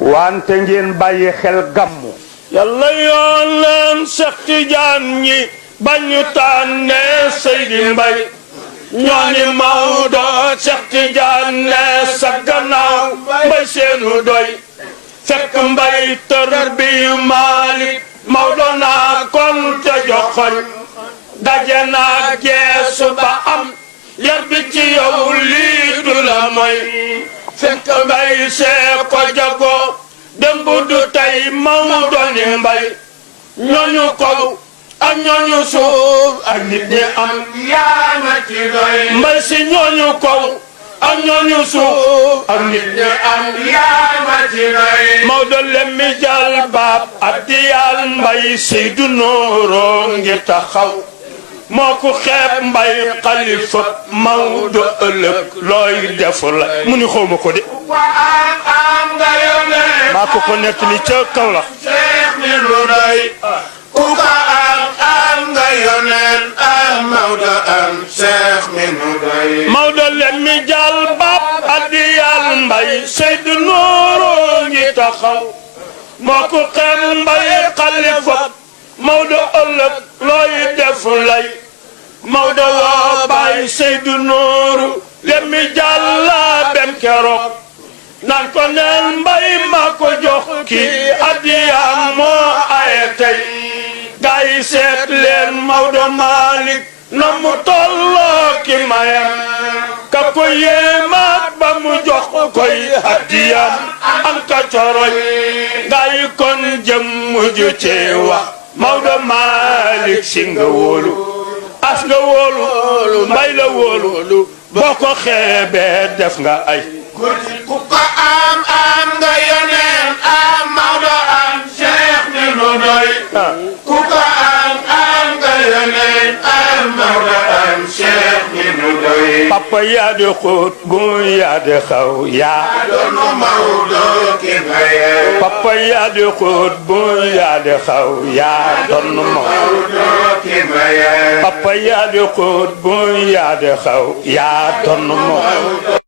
wante ngeen bàyyi xel gàmmu yàlla yoon leen Cheikh Tidiane ñi bañu tànne Seydi Mbaye ñooni Maodo Cheikh Tidiane sa gannaaw Mbaye seenu doy fekk Mbaye tër bi Malick Maodo naa kon te joxoñ daje naa geesu ba am yar bi ci yow lii du la mooy fekk Mbaye see ko jago démb du tey Maodo ni Mbaye ñooñu kaw ak ñooñu suuf ak nit ñi am yaa ma ci doy Mbaye si ñooñu kaw ak ñooñu suuf ak nit ñi am yaa ma ci doy Maodo lemmi jàll baab addiyal Mbaye Seydou Nooro ngi taxaw moo ko xeeb Mbaye xalifa Maodo ëllëg looy defu la mu ni xawma ko de maa ko nettali ca kaw la Cheikh mi lu doy ku ko am nga yoneen am Maodo am Cheikh mi lu doy Maodo leen mi jàll baab addiyal Mbaye Seydou Nooro ngi taxaw moo ko xeeb Mbaye xalifa Maodo ëllëg looy def lay Maodo woo Baye Seydou Nooro leen mi jàll bem keroog naan ko neen Mbaye maa ko jox kii addiyaam moo aye tey gaa yi seet leen Maodo Malick na mu tolloo ki mayam ka ko yéemaat ba mu jox koy addiyaam am ka coroy gaa yi kon jëm mujj ci wax Maodo Malick si nga wóolu as nga wóolu Mbaye la wóolu boo ko xeebee def nga ay ku ko am nga yoneen am Maodo am Cheikh mi nu doy ku ko am nga yoneen am Maodo am Cheikh mi nu doy papa yaa di xóot bu yaa di xaw yaa doon Maodo ki maye papa yaa di xóot bu yaa di xaw yaa doon Maodo ki maye papa yaa di xóot bu yaa di xaw yaa doon Maodo